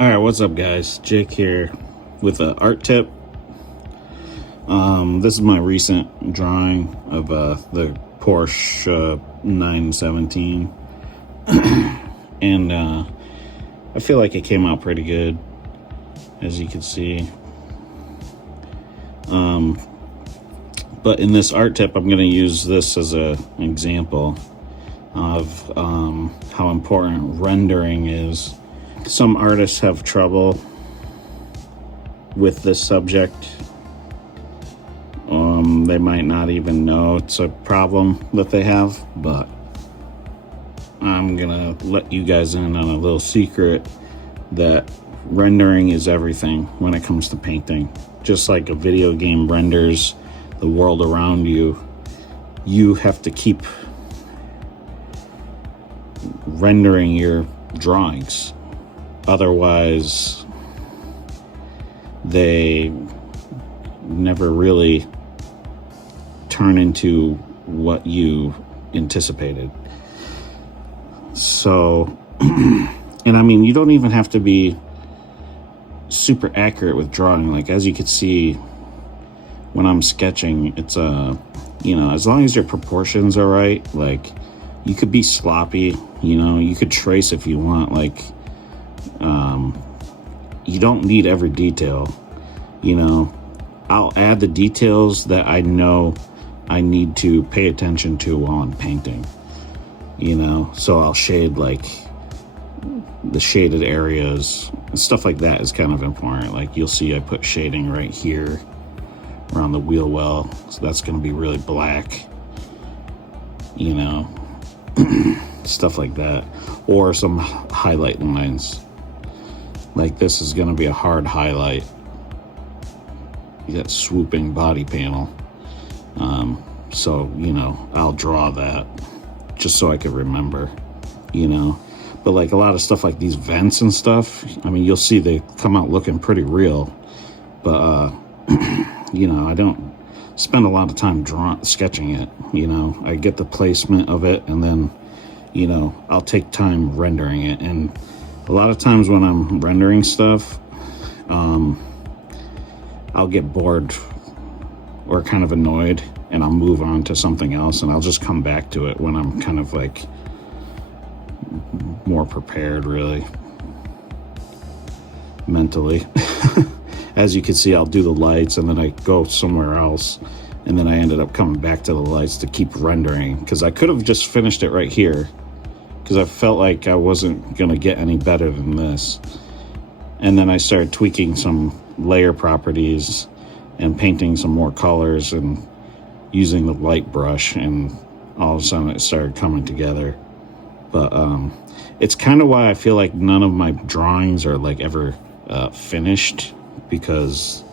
All right, what's up, guys? Jake here with an art tip. This is my recent drawing of the Porsche 917, and I feel like it came out pretty good, as you can see. But in this art tip, I'm going to use this as an example of how important rendering is. Some artists have trouble with this subject. They might not even know it's a problem that they have, but I'm gonna let you guys in on a little secret that rendering is everything when it comes to painting. Just like a video game renders the world around you, you have to keep rendering your drawings. Otherwise, they never really turn into what you anticipated. So, and I mean, you don't even have to be super accurate with drawing. Like, as you can see, when I'm sketching, it's as long as your proportions are right, like, you could be sloppy, you could trace if you want, like, you don't need every detail, I'll add the details that I know I need to pay attention to while I'm painting, so I'll shade like the shaded areas and stuff like that is kind of important. Like, you'll see I put shading right here around the wheel well, so that's going to be really black, stuff like that. Or some highlight lines. Like, this is going to be a hard highlight. That swooping body panel. So, I'll draw that just so I could remember, But like a lot of stuff like these vents and stuff, I mean, you'll see they come out looking pretty real. But, I don't spend a lot of time sketching it, I get the placement of it, and then, I'll take time rendering it. And a lot of times when I'm rendering stuff, I'll get bored or kind of annoyed, and I'll move on to something else, and I'll just come back to it when I'm kind of like more prepared, really, mentally. As you can see, I'll do the lights, and then I go somewhere else, and then I ended up coming back to the lights to keep rendering, because I could have just finished it right here, because I felt like I wasn't going to get any better than this. And then I started tweaking some layer properties and painting some more colors and using the light brush, and all of a sudden it started coming together. But it's kind of why I feel like none of my drawings are like ever finished, because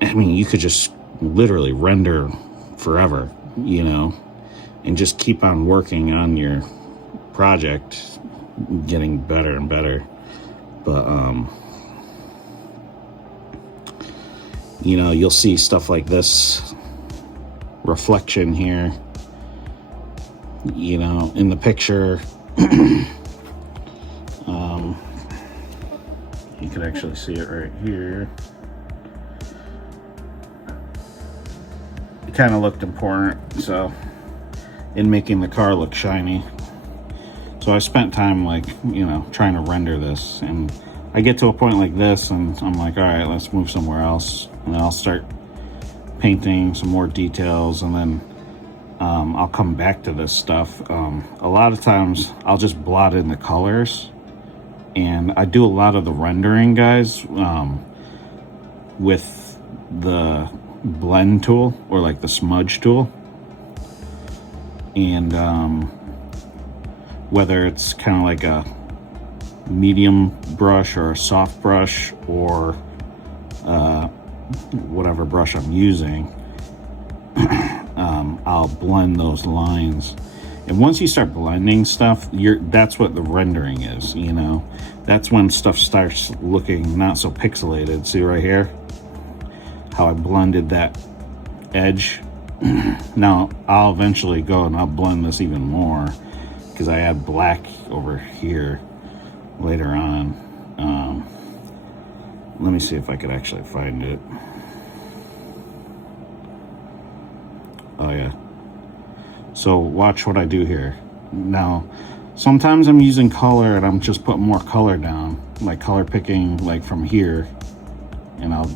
I mean, you could just literally render forever, and just keep on working on your project, getting better and better. But you'll see stuff like this reflection here, in the picture. You can actually see it right here. It kind of looked important, so, in making the car look shiny. So I spent time, like, trying to render this, and I get to a point like this, and I'm like, all right, let's move somewhere else, and I'll start painting some more details, and then I'll come back to this stuff. A lot of times I'll just blot in the colors, and I do a lot of the rendering, guys, with the blend tool, or like the smudge tool. And whether it's kind of like a medium brush or a soft brush, or whatever brush I'm using, I'll blend those lines. And once you start blending stuff, that's what the rendering is, That's when stuff starts looking not so pixelated. See right here? How I blended that edge? Now, I'll eventually go and I'll blend this even more, because I add black over here later on. Let me see if I could actually find it. Oh yeah. So watch what I do here. Now, sometimes I'm using color and I'm just putting more color down, like color picking like from here, and I'll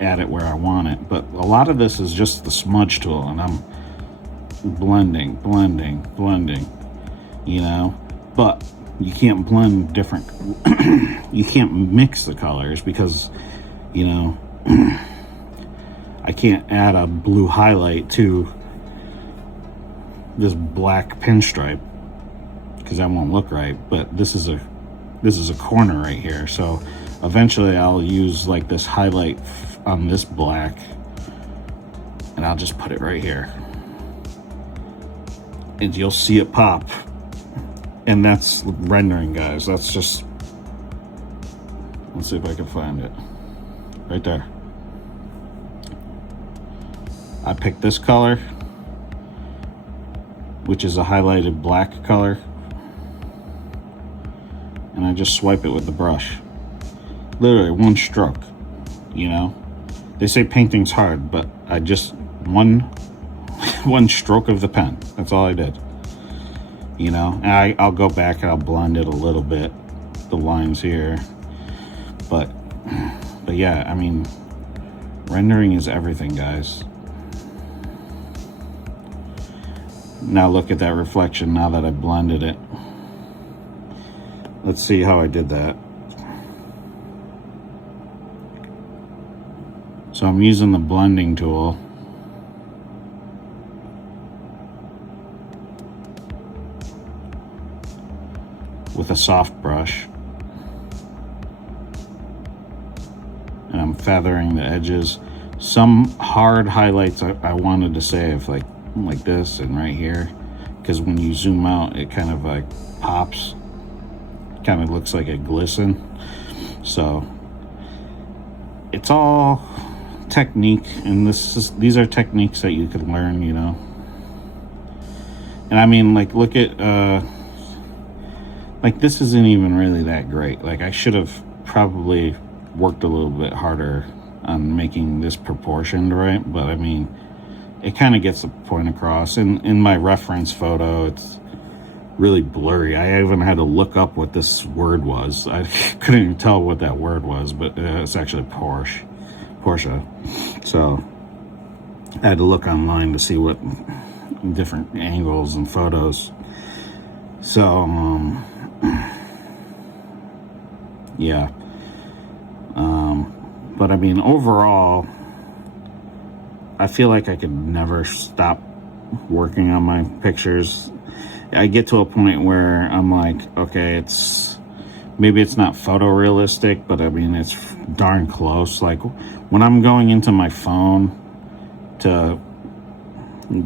add it where I want it. But a lot of this is just the smudge tool, and I'm blending, you know. But you can't blend different, you can't mix the colors because, you know, I can't add a blue highlight to this black pinstripe because that won't look right. But this is a corner right here, so eventually I'll use like this highlight on this black, and I'll just put it right here, and you'll see it pop. And that's rendering, guys. That's just, let's see if I can find it right there. I picked this color, which is a highlighted black color, and I just swipe it with the brush. Literally one stroke, you know. They say painting's hard, but I just one stroke of the pen. That's all I did, you know. And I'll go back and I'll blend it a little bit, the lines here, but yeah, I mean, rendering is everything, guys. Now look at that reflection now that I blended it. Let's see how I did that. So I'm using the blending tool. With a soft brush. And I'm feathering the edges. Some hard highlights I wanted to save, like this and right here, because when you zoom out it kind of like pops, kind of looks like a glisten. So it's all technique, and these are techniques that you can learn, you know. And I mean, like, look at like this isn't even really that great. Like I should have probably worked a little bit harder on making this proportioned right, but I mean, it kind of gets the point across. In my reference photo, it's really blurry. I even had to look up what this word was. I couldn't even tell what that word was, but it's actually Porsche. So I had to look online to see what different angles and photos. So yeah. But I mean, overall, I feel like I could never stop working on my pictures. I get to a point where I'm like, okay, maybe it's not photorealistic, but I mean, it's darn close. Like when I'm going into my phone to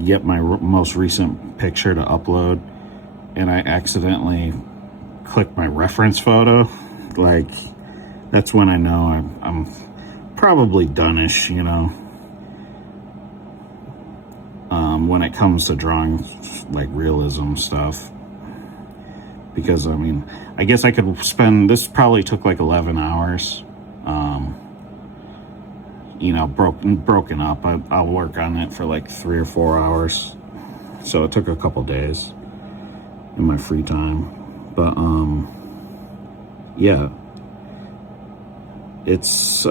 get my most recent picture to upload, and I accidentally click my reference photo, like that's when I know I'm probably done-ish, you know. When it comes to drawing like realism stuff, because I mean, I guess I could spend, this probably took like 11 hours, you know, broken up. I'll work on it for like 3 or 4 hours, so it took a couple days in my free time. But yeah, it's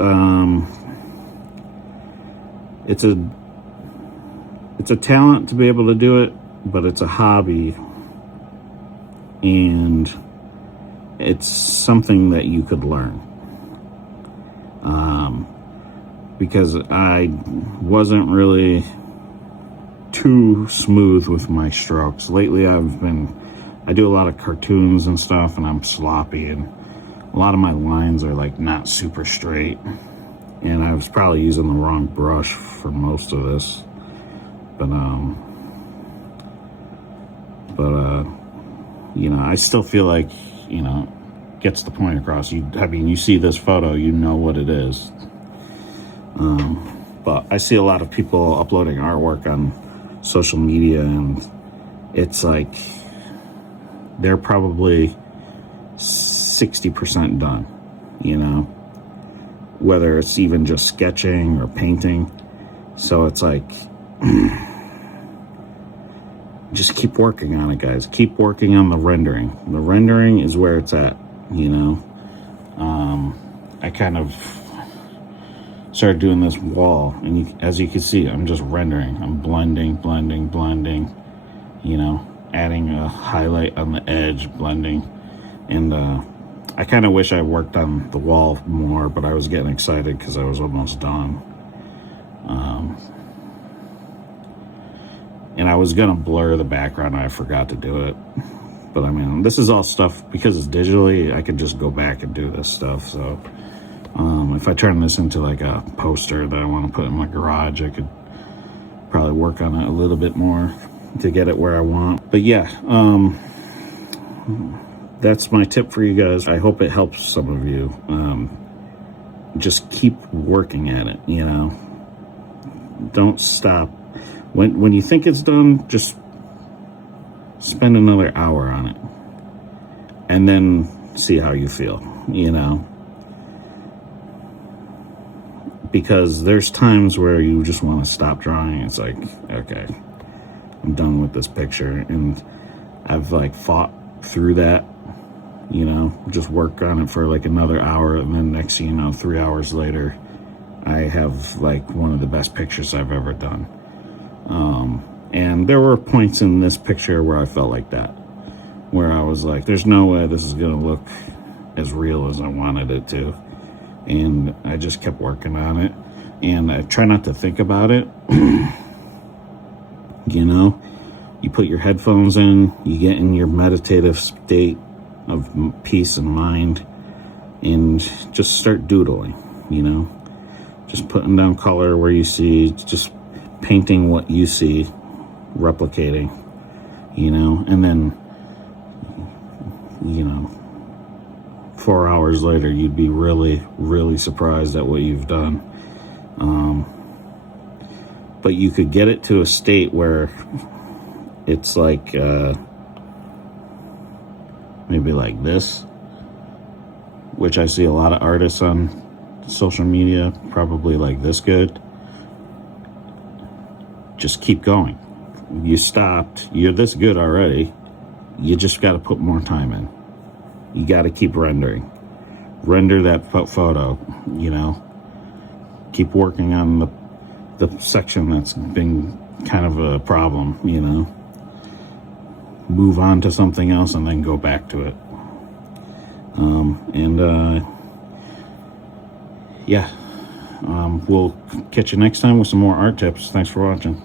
a talent to be able to do it, but it's a hobby, and it's something that you could learn. Because I wasn't really too smooth with my strokes. Lately I do a lot of cartoons and stuff, and I'm sloppy, and a lot of my lines are like not super straight, and I was probably using the wrong brush for most of this. But you know, I still feel like, you know, gets the point across. I mean, you see this photo, you know what it is. But I see a lot of people uploading artwork on social media, and it's like they're probably 60% done, you know. whether it's even just sketching or painting. So it's like, just keep working on it, guys. Keep working on the rendering. The rendering is where it's at, you know. I kind of started doing this wall, and as you can see, I'm just rendering. I'm blending, you know, adding a highlight on the edge, blending. And I kind of wish I worked on the wall more, but I was getting excited because I was almost done. And I was gonna blur the background, and I forgot to do it. But I mean, this is all stuff, because it's digitally, I could just go back and do this stuff. So if I turn this into like a poster that I want to put in my garage, I could probably work on it a little bit more to get it where I want. But yeah, that's my tip for you guys. I hope it helps some of you. Just keep working at it, you know. Don't stop. When you think it's done, just spend another hour on it. And then see how you feel, you know. Because there's times where you just want to stop drawing. It's like, okay, I'm done with this picture. And I've like fought through that, you know, just work on it for like another hour, and then next thing you know, 3 hours later, I have like one of the best pictures I've ever done. And there were points in this picture where I felt like that, where I was like, there's no way this is gonna look as real as I wanted it to. And I just kept working on it, and I try not to think about it. You know, you put your headphones in, you get in your meditative state of peace and mind, and just start doodling, you know, just putting down color where you see, just painting what you see, replicating, you know. And then, you know, 4 hours later, you'd be really surprised at what you've done. But you could get it to a state where it's like maybe like this, which I see a lot of artists on social media, probably like this good. Just keep going. You stopped, you're this good already. You just got to put more time in. You got to keep rendering. Render that photo, you know. Keep working on the section that's been kind of a problem, you know. Move on to something else and then go back to it. Yeah. We'll catch you next time with some more art tips. Thanks for watching.